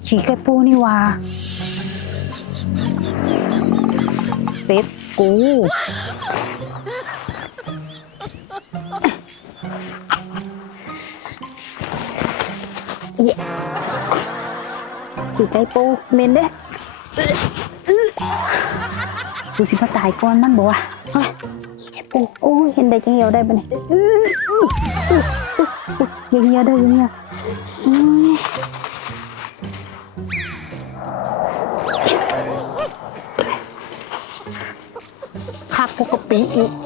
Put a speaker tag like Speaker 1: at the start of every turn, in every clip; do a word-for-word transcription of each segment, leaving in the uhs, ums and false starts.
Speaker 1: ฉีกไก่ปูนี่ว่าเซ็ตกูเย้ฉีกไก่ปูเมนเด้กูสิมาตายก่อนมันบอกว่าฉีกไก่ปูโอ้ยเห็นได้จังเหี่ยวได้ปะเนี่ยยังเหี่ยวได้ยังเหี่ยวคักปกติอีก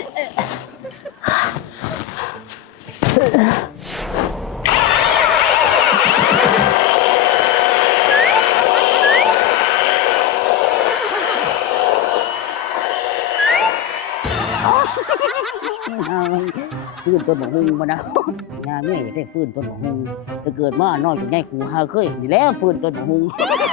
Speaker 2: ฟื้นต้นหมกฮุงมานะงานนี่ได้ฟื้นต้นหมกฮุงถ้าเกิดมาน้อยกว่าใหญ่กูหาเคยอยู่แล้วฟื้นต้นหมกฮุง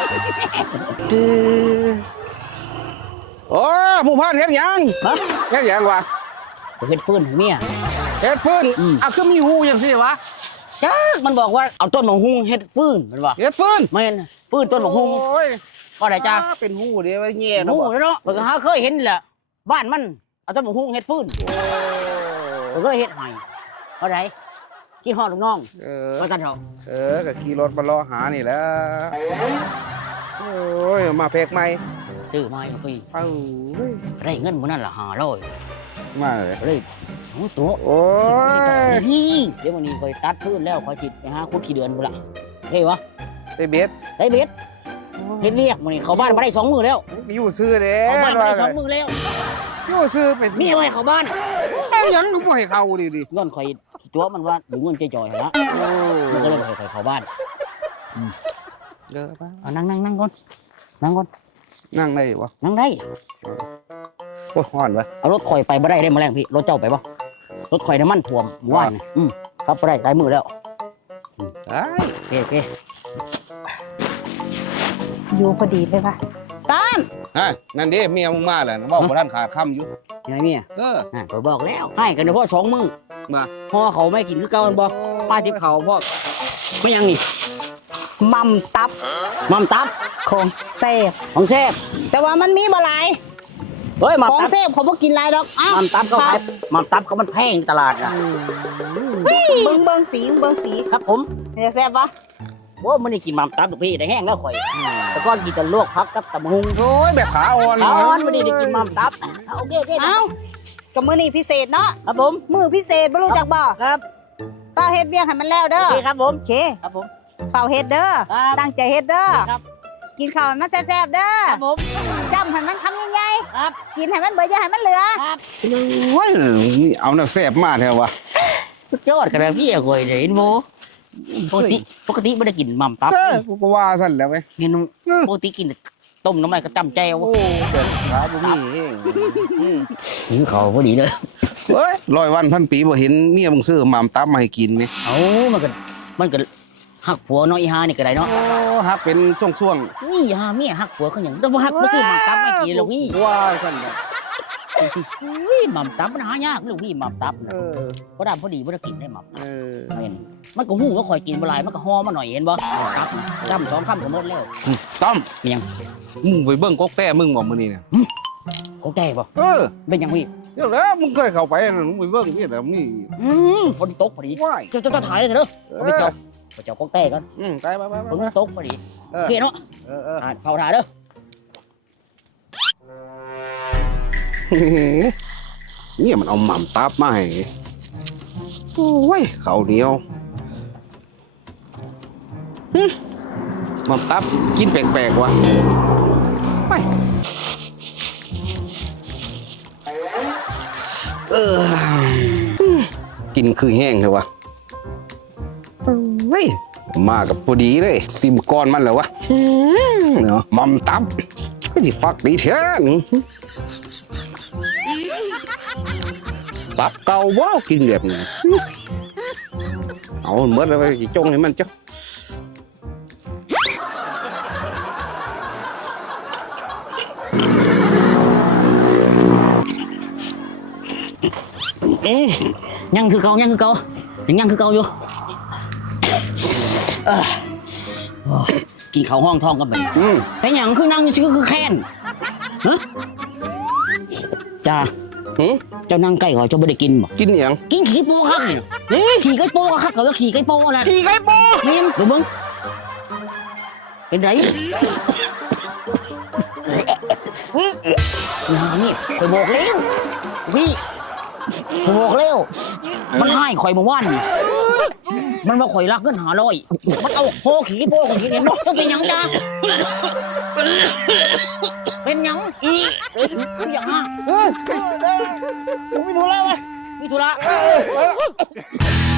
Speaker 3: โอ้ผู้พันเฮ็ดยัง
Speaker 2: ฮะ
Speaker 3: เฮ็ดยังวะ
Speaker 2: เฮ็ดฟื้นให้เมีย
Speaker 3: เฮ็ดฟื้น
Speaker 2: อืม
Speaker 3: อ่ะก็มีหูอย่างสิวะ
Speaker 2: จ้ามันบอกว่าเอาต้นหมกฮุงเฮ็ดฟื้นมันว่า
Speaker 3: เฮ็ดฟื้น
Speaker 2: ไม่นฟื้นต้นหมกฮุง
Speaker 3: โอ้ย
Speaker 2: ก็ได้จ้า
Speaker 3: เป็นหูเดี๋ยวไว้แง่นะ
Speaker 2: โอ้
Speaker 3: วะ
Speaker 2: เนาะมันก็หาเคยเห็นแหละบ้านมันเอาต้นหมกฮุงเฮ็ดฟื้นมันก็เฮ็ดให้ก็ได้กี่ฮอดลูกน้อง
Speaker 3: เออ
Speaker 2: ว่าซั่นเถอะ
Speaker 3: เออก็ขี่รถมารอหานี่แหละโอ้ยมาเพกใหม่
Speaker 2: ซื้อมาให้ฟรี
Speaker 3: เอ้า
Speaker 2: ได้เงินมื้อนั้นละห้าร้อย
Speaker 3: มาเลย
Speaker 2: เลยโอ้ตัว
Speaker 3: โอ้ย
Speaker 2: นี่เดี๋ยววันนี้คอยตัดพื้นแล้วคอยจิตไปหาคุดขี้เดือนบุละเฮ้ยวะ
Speaker 3: ไปเบ็ด
Speaker 2: ได้เบ็ดเฮ็ดเรียกวันนี้เขาบ้านมาได้สองมือแล้ว
Speaker 3: อยู่ซื้อเด้
Speaker 2: เขาบ้านมา
Speaker 3: ว่า
Speaker 2: ได้สองมือแล้ว
Speaker 3: อยู่ซื้อเป็น
Speaker 2: มีอะไรเขาบ้าน
Speaker 3: เอาหยังก็บ่ให้เข้าดิดิ
Speaker 2: ย้อนคอยตัวมันว่าอยู่เงินจ่อยๆนะ
Speaker 3: โอ้
Speaker 2: มันก็เลยคอยเข้าบ้าน
Speaker 3: เด้อป่ะ
Speaker 2: เอานั่งนั่งนั่งก่อนนั่งก่อน
Speaker 3: นั่งได้บ่
Speaker 2: นั่งได้
Speaker 3: โอ้ยฮ้อนวะ
Speaker 2: เอารถคอยไปบ่ได้ได้มาแรงพี่รถเจ้าไปบ่รถคอยน้ำมันท่วมเมื่อวานนี่อืมครับบ่ได้หลายมือแล้ว
Speaker 3: เอ้ย
Speaker 2: โอเคโอเค
Speaker 1: อยู่พอดีเลยป่ะตาม
Speaker 3: ฮะนั่นดิเมียมึงมาแล้วเว้าบ่ทันขาดคำอยู่
Speaker 2: ยังไงเนี่ย
Speaker 3: เออ
Speaker 2: อ่าคอยบอกแล้วให้กันเฉพาะสองมือ
Speaker 3: มา
Speaker 2: พ่อเขาไม่กินคือเก่าบ่ป้าทิพย์เขาพ่อไม่ยังนี่
Speaker 1: มัมตับ
Speaker 2: มัมตับ
Speaker 1: ของเซฟ
Speaker 2: ของแซ่บ
Speaker 1: แต่ว่ามันมีบ่หลาย
Speaker 2: เฮ้ยมัม
Speaker 1: ของ
Speaker 2: ตับ
Speaker 1: เซฟเขาบ่กินหลายดอกอ้าว
Speaker 2: มัมตับเขาขายมัมตับเขามันแพงในตลาดอ่ะ
Speaker 1: เบิ่งเบิ่งสีเบิ่งสี
Speaker 2: ครับผม
Speaker 1: เนี่ยแซ่บปะ
Speaker 2: โอ้มันนี่กินมัมตับลูกพี่ได้แห้งแล้วข่อยแต่ก่อนกินแต่ลวกพักกับตำหุง
Speaker 3: โอ้ยแบบขาอ่อน
Speaker 2: ตอนวันนี้ได้กินมัมตับโอเคโอเค
Speaker 1: เอ้าก็มื้อนี้พิเศษเนาะ
Speaker 2: ครับผม
Speaker 1: มื้อพิเศษบ่รู้จักบ่
Speaker 2: ครับ
Speaker 1: เฝ้าเฮ็ดเวียกให้มันแล้วเด้
Speaker 2: โอ
Speaker 1: อ
Speaker 2: เคครับผม
Speaker 1: โอเค
Speaker 2: ครับผม
Speaker 1: เฝ้าเฮ็ดเด้อ
Speaker 2: ครับ
Speaker 1: ตั้งใจเฮ็ดเด้อ
Speaker 2: ครับ
Speaker 1: กินข้าวให้มันแซ่บๆเด้อ
Speaker 2: ครับผม
Speaker 1: จำให้มันคำใหญ่
Speaker 2: ครับ
Speaker 1: ๆกินให้มันเบิดอย่าให้มันเหลือ
Speaker 2: ครับ
Speaker 3: โอ้ยนี่เอาแนวแซ่บมากแท้วะ
Speaker 2: สุดยอดกระพี่ข่อยเลยเห็นโมปกติปกติไม่ได้กินมัมตับ
Speaker 3: เออกูก็ว่าสั่นแล้วไป
Speaker 2: เมนูปกติกินแต่ต้มน้ำมันก็จำใจเอา
Speaker 3: โอ้แบบขาบ่มีเองอืม
Speaker 2: หิวเขาพอดีเลย
Speaker 3: เฮ้ยร้อยวันพันปีบ่เห็นเมียมึงซื้อหม่ำตับมาให้กินไหม
Speaker 2: เอามันก็มันก็หักผัวเนาะอีหานี่ก็ได้เนาะ
Speaker 3: โอ้ฮักเป็นช่วง
Speaker 2: นี่หาเมียหักผัวเขาอย่างแต่ว่าหักมาซื้อหม่ำตับไม่กินหรอกนี่
Speaker 3: ว่าสั่นแล้ว
Speaker 2: อุ้ยหม่ำตับมันหายากลูกพี่หม่ำตับ
Speaker 3: เอ
Speaker 2: นะ
Speaker 3: อ
Speaker 2: พอดำพอดีบ่ได้กินได้หม่ำ
Speaker 3: เออ
Speaker 2: เห็นมันก็หูก็คอยกินบ่หลายมันก็ห่อมาหน่อยเห็นบ่หม่ำตับนะจำสองคำก็หมดแล้ว
Speaker 3: ต้อม
Speaker 2: เป็นหยัง
Speaker 3: มึงไปเบิ่งกกแต้มึงบ่มื้อนี้เนี่ย
Speaker 2: โอเคบ่
Speaker 3: เออ
Speaker 2: เป็นหยังพี่
Speaker 3: เดี๋ยวแล้วมึงเคยเข้าไปน่ะมึงไปเบิ่งนี่แหละนี่
Speaker 2: อืมฝนตกพอดี
Speaker 3: ว้าย
Speaker 2: เจ้าเจ้าเจ้าถ่ายเลยเถอะเด้อ
Speaker 3: เอ
Speaker 2: เอาไป
Speaker 3: อ
Speaker 2: เจาะไปเจาะกองแต้กัน
Speaker 3: อืมไปไปไปไป
Speaker 2: ฝน
Speaker 3: ไป
Speaker 2: ตกพอดี
Speaker 3: เอ
Speaker 2: โอ
Speaker 3: อ
Speaker 2: เคเนาะ
Speaker 3: เออเออ
Speaker 2: ถ่ายเฝ้าถ่ายเด้อ
Speaker 3: เนี่ยมันเอาหม่ำตับมาให้โอ้ยข้าวเหนียวหึหม่ำตับกินแปลกๆว่ะไปเออกินคือแห้งเลยวะเฮ้ยมากับพอดีเลยซิมก้อนมันแล้ววะเนาะหม่ำตับก็จะฟักดีเถอะหนึ่งตับเก่าว้าวกินแบบนี้เอาเมื่อไรไปจงให้มันจ้ะ
Speaker 2: เอ๊ะยังคือเก่ายังคือเก่ายังยังคือเก่าอยู่เออโอ้ยกินข้าวห้องท้องกันไป
Speaker 3: อืม
Speaker 2: เป็นหยังคือนั่งชื่อคือแค้นฮะจ้า
Speaker 3: หืม
Speaker 2: เจ้านั่งใกล้ขอเจ้าไม่ได้กินบ่
Speaker 3: กินอหย่าง
Speaker 2: กินขี้โป้ครับเนี่ยขี่ไก่โป้ก็ครับเขาว่าขี่ไก่โป้แหละ
Speaker 3: ขี่ไก่โป้
Speaker 2: เมียนดูมึงเป็นไรงานนี่คอยบอกแล้วพี่คอยบอกแล้วมันให้คอยมาว่านนี่มันมาคอยรักเงินหาร้อยมันเอาโพขี่โป้ของขี่เห็นบ่เป็นหยังจ้าเป็นหยังอีเป็นหยังอ่ะ
Speaker 3: ไม่รู้แล้ววะ
Speaker 2: มีธุระ